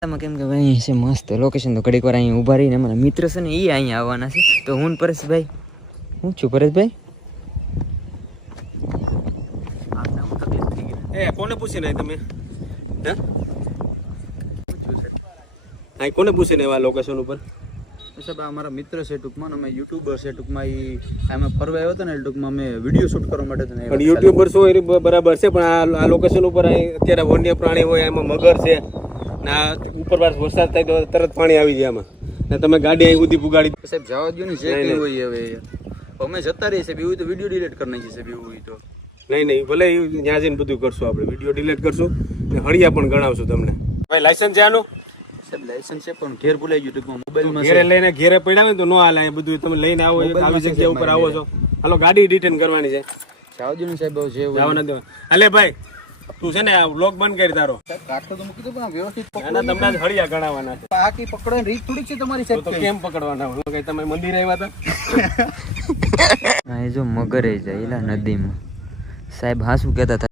કેમ કે ભાઈ છે મસ્ત લોકેશન તો ઘડીક વાર અહીં ઊભા રહીને અમારા મિત્ર છે ને એ અહીંયા આવવાના છે તો હું પરેશભાઈ હું છું પરેશભાઈ કોને પૂછીને તમે કોને પૂછીને એવા લોકેશન ઉપર સાહેબ અમારા મિત્ર છે ટૂંકમાં અમે યુટ્યુબર છે ટૂંકમાં એ અમે ફરવા આવ્યો હતો ને ટૂંકમાં અમે વિડીયો શૂટ કરવા માટે પણ યુટ્યુબર શું એ બરાબર છે પણ આ લોકેશન ઉપર અત્યારે વન્ય પ્રાણી હોય એમાં મગર છે ને આ ઉપરવાસ વરસાદ થાય તો તરત પાણી આવી જાય આમાં ને તમે ગાડી અહીં સુધી પુગાડી સાહેબ જવા દો ને જે કંઈ હોય હવે અમે જતા રહીએ સાહેબ એવું તો વિડીયો ડિલીટ કરી નાખીએ સાહેબ એવું હોય તો નહીં ભલે ત્યાં જઈને બધું કરશું આપણે વિડીયો ડિલીટ કરશું ને હળિયા પણ ગણાવશું તમને ભાઈ લાયસન્સ છે આનું સાહેબ લાયસન્સ છે પણ ઘેર ભૂલાઈ ગયું ટૂંકમાં મોબાઈલમાં ઘેરે લઈને ઘેરે પડ્યા તો ન હાલે એ બધું તમે લઈને આવો આવી જગ્યા ઉપર આવો છો હાલો ગાડી રિટર્ન કરવાની છે જવા દો ને સાહેબ જે જવા નથી હાલે ભાઈ તું છે ને આ વ્લોગ બંધ કરી તારો કાઢતો તો મૂકી દો પણ વ્યવસ્થિત તમને હળિયા ગણાવવાના છે આ કી પકડવાની રીત થોડીક છે તમારી સાહેબ તો કેમ પકડવાના હોય કઈ તમે મંદિર આવ્યા હતા હા એ જો મગર જાય નદીમાં સાહેબ હા શું કહેતા હતા